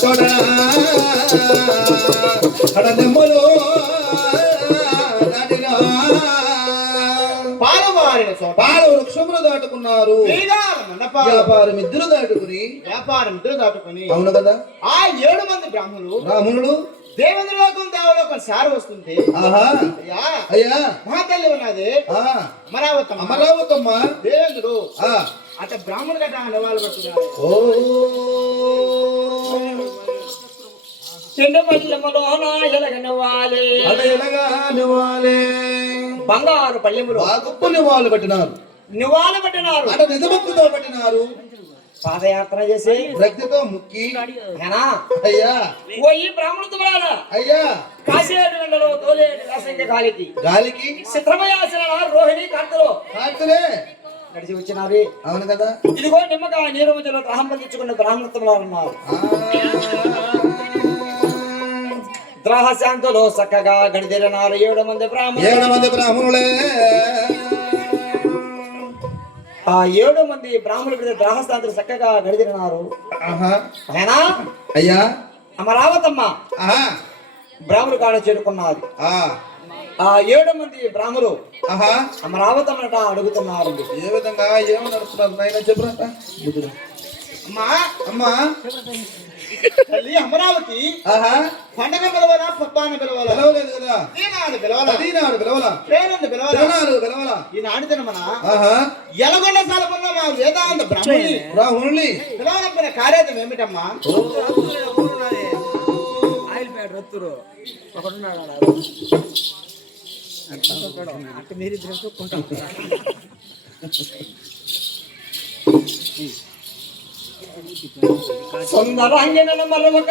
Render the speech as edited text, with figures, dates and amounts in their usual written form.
తోడా కడనెమ్మలో పాల వృక్షములు దాటుకున్నారు వ్యాపారం ఇద్దరు దాటుకుని అవును కదా ఆ 7 మంది బ్రాహ్మణులు దేవేంద్రలోకం దేవలోకం సారి వస్తుంటే అయ్యా మహాతల్లి ఉన్నది అమరావతమ్మ దేవేంద్రుడు అట బ్రాహ్మణుడు గట్ట నివాళులు పడుతున్నారు. బంగారు పల్లెములు నివాళులు పెట్టినారు అంటే నిజభక్తితో పెట్టినారు. పాదయాత్ర చేసి భక్తితో ముక్కి అయ్యా పోయి బ్రాహ్మణుడు అయ్యా కాశీడు వెండలో తోలేటి గాలికి చిత్రమయాసిన రోహిణి కాంతలే నడిచి వచ్చినారు. అవును కదా ఇదిగో నిమ్మకాయ నీరు మధ్యలో గ్రహం బంధించుకున్న బ్రాహ్మణత్వంలో ఉన్నారు. గ్రహశాంతులో చక్కగా గడిదిరినారు 7 మంది బ్రాహ్మణులే. ఆ 7 మంది బ్రాహ్మణులు గ్రహశాంతులు చక్కగా గడిదిరినారు. అయినా అయ్యా అమరావతమ్మ బ్రాహ్మణులు కాడ చేరుకున్నారు. ఆ 7 మంది బ్రాహ్మణులు అమరావతమ్మట అడుగుతున్నారు. ఏ విధంగా ఏమని నడుస్తున్నారు నాయన చెప్పురంట. అమ్మా తల్లి అమరావతి పండగ పిలవాలా పప్పాన పిలవాలా? పిలవలేదు కదా. ఈనాడు తినమన ఎలగొండ సాలపన్న మా వేదాంత బ్రాహ్మణుల్ని పిలవనప్పుడు కార్యార్థం ఏమిటమ్మా? సుందరాంజన మరొక